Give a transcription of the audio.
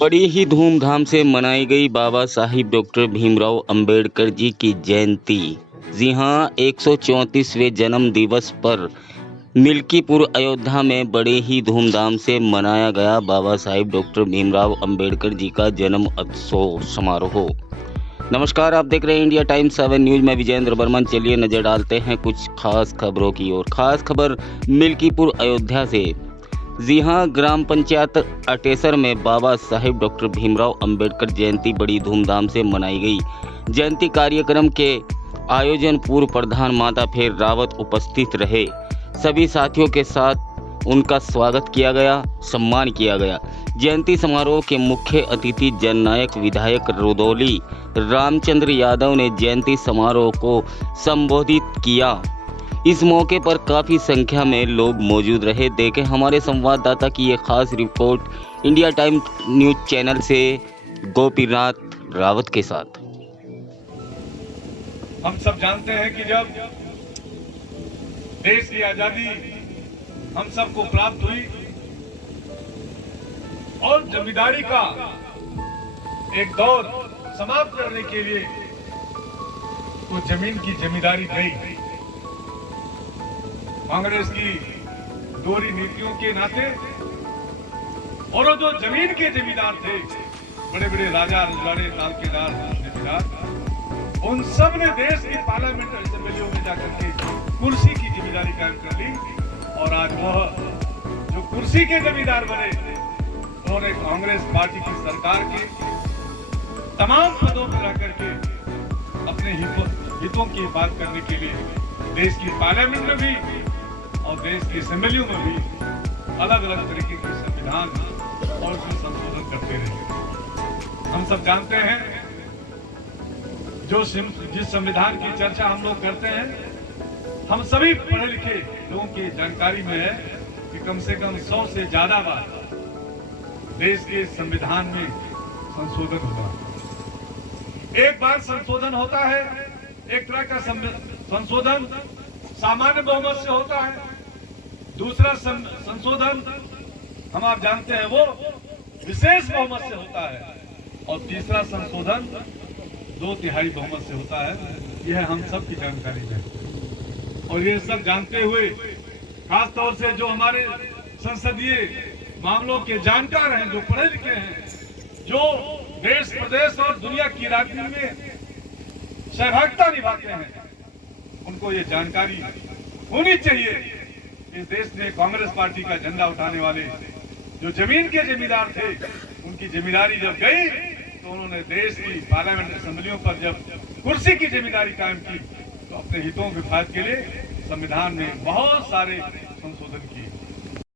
बड़ी ही धूमधाम से मनाई गई बाबा साहिब डॉक्टर भीमराव अंबेडकर जी की जयंती। जी हाँ, 134वें जन्म दिवस पर मिल्कीपुर अयोध्या में बड़े ही धूमधाम से मनाया गया बाबा साहिब डॉक्टर भीमराव अंबेडकर जी का जन्म उत्सव समारोह। नमस्कार, आप देख रहे हैं इंडिया टाइम्स 7 न्यूज में विजेंद्र बर्मन। चलिए नजर डालते हैं कुछ खास खबरों की ओर। खास खबर मिल्कीपुर अयोध्या से। जी हां, ग्राम पंचायत अटेसर में बाबा साहिब डॉक्टर भीमराव अंबेडकर जयंती बड़ी धूमधाम से मनाई गई। जयंती कार्यक्रम के आयोजन पूर्व प्रधान माता फेर रावत उपस्थित रहे। सभी साथियों के साथ उनका स्वागत किया गया, सम्मान किया गया। जयंती समारोह के मुख्य अतिथि जननायक विधायक रुदौली रामचंद्र यादव ने जयंती समारोह को संबोधित किया। इस मौके पर काफी संख्या में लोग मौजूद रहे। देखें हमारे संवाददाता की ये खास report India times news channel से गोपीनाथ रावत के साथ। हम सब जानते हैं कि जब देश की आजादी हम सबको प्राप्त हुई और जमींदारी का एक दौर समाप्त करने के लिए तो जमीन की जमींदारी गई। कांग्रेस की दोहरी नीतियों के नाते और वो जो जमीन के जमींदार थे, बड़े बड़े राजा रजवाड़े तालकेदार जमींदार, उन सब ने देश की पार्लियामेंट असेंबलियों में जाकर के कुर्सी की जिम्मेदारी कायम कर ली। और आज वह जो कुर्सी के जमींदार बने, उन्होंने कांग्रेस पार्टी की सरकार के तमाम पदों पर रह करके अपने हितों की बात करने के लिए देश की पार्लियामेंट में भी और देश की असेंबलियों में भी अलग अलग तरीके के संविधान और उसमें संशोधन करते रहे। हम सब जानते हैं जिस संविधान की चर्चा हम लोग करते हैं, हम सभी पढ़े लिखे लोगों की जानकारी में है कि कम से कम 100 से ज्यादा बार देश के संविधान में संशोधन हुआ। एक बार संशोधन होता है, एक तरह का संशोधन सामान्य बहुमत से होता है। दूसरा संशोधन हम आप जानते हैं वो विशेष बहुमत से होता है। और तीसरा संशोधन 2/3 बहुमत से होता है। यह हम सब की जानकारी है। और ये सब जानते हुए खास तौर से जो हमारे संसदीय मामलों के जानकार हैं, जो पढ़े लिखे हैं, जो देश प्रदेश और दुनिया की राजनीति में सहभागिता निभाते हैं, उनको ये जानकारी होनी चाहिए। इस देश ने कांग्रेस पार्टी का झंडा उठाने वाले जो जमीन के जमींदार थे, उनकी जिम्मेदारी जब गई तो उन्होंने देश की पार्लियामेंट असेंबलियों पर जब कुर्सी की जिम्मेदारी कायम की तो अपने हितों के फायदे के लिए संविधान में बहुत सारे संशोधन किए।